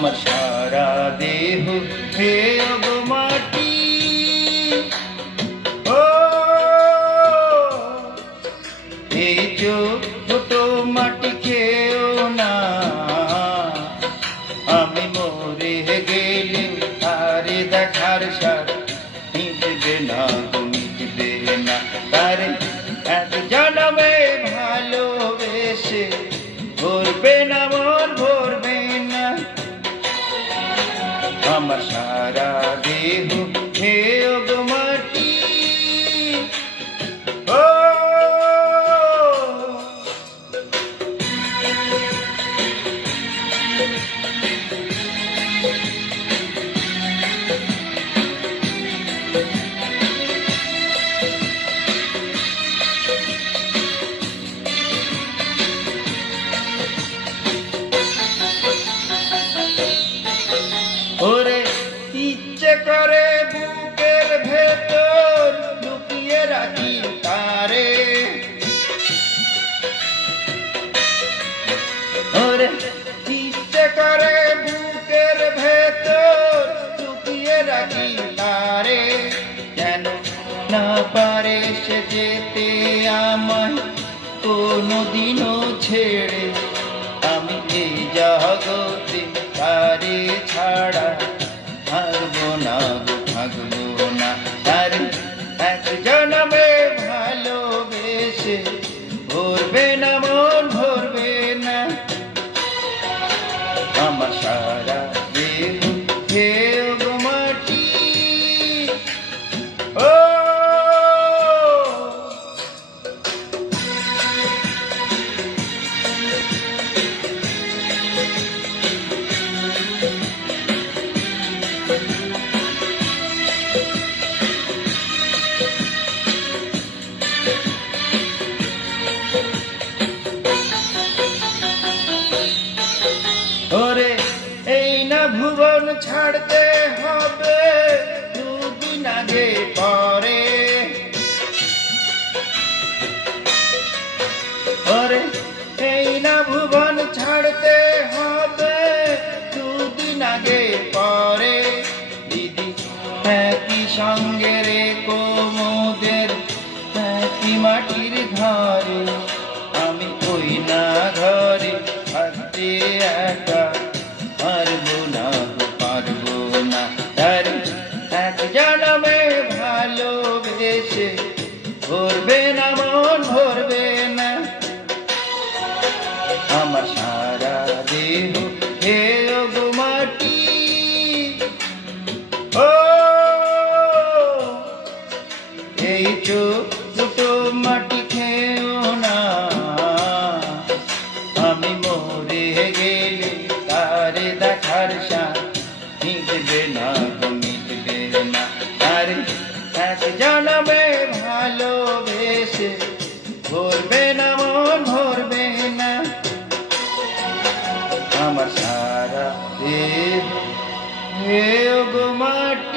আমার সারা দেহ হে গো মাটি। ও এই ছোট মাটি খেও না, আমি মরে গেলে আরে দেখার সার মিটবে না গো মিটবে না। তারে এক জনমে ভালোবেসে ভরবে না মন ভরবে না। আমার সারা দেহ হে গো মাটি। ও ওরে ইচ্ছে করে বুকের ভেতর লুকিয়ে রাখি তারে। ওরে ইচ্ছে করে বুকের ভেতর লুকিয়ে রাখি তারে, যেন না পারে সে যেতে আমায় কোনোদিনও ছেড়ে। আমি এই জগতে তারে ছাড়া থাকবো না গো থাকবো না। তারে এক জনমে ভালোবেসে ভরবে না মন ভরবে না। আমার সারা দেহ হে গো মাটি। ও ওরে এই না ভুবন ছাড়তে হবে দুদিন আগে পরে। ওরে এই না ভুবন ছাড়তে হবে দুদিন আগে পরে। দিদি একই সঙ্গে রে কোমদের একই মাটির ঘরে, আমি ওই না ঘরে থাকতে একা পারবো না গো পারবো না। তারে এক জনমে ভালোবেসে ভরবে না মন ভরবে না। আমার সারা দেহ হে গো মাটি। ও এই ছোট মাটি খেও না, আমি মরে গেলে তারে দেখার সাথ মিটবে না গো মিটবে না। তারে এক জনমে ভালোবেসে ভরবে না মন ভরবে না। আমার সারা দেহ হে গো মাটি।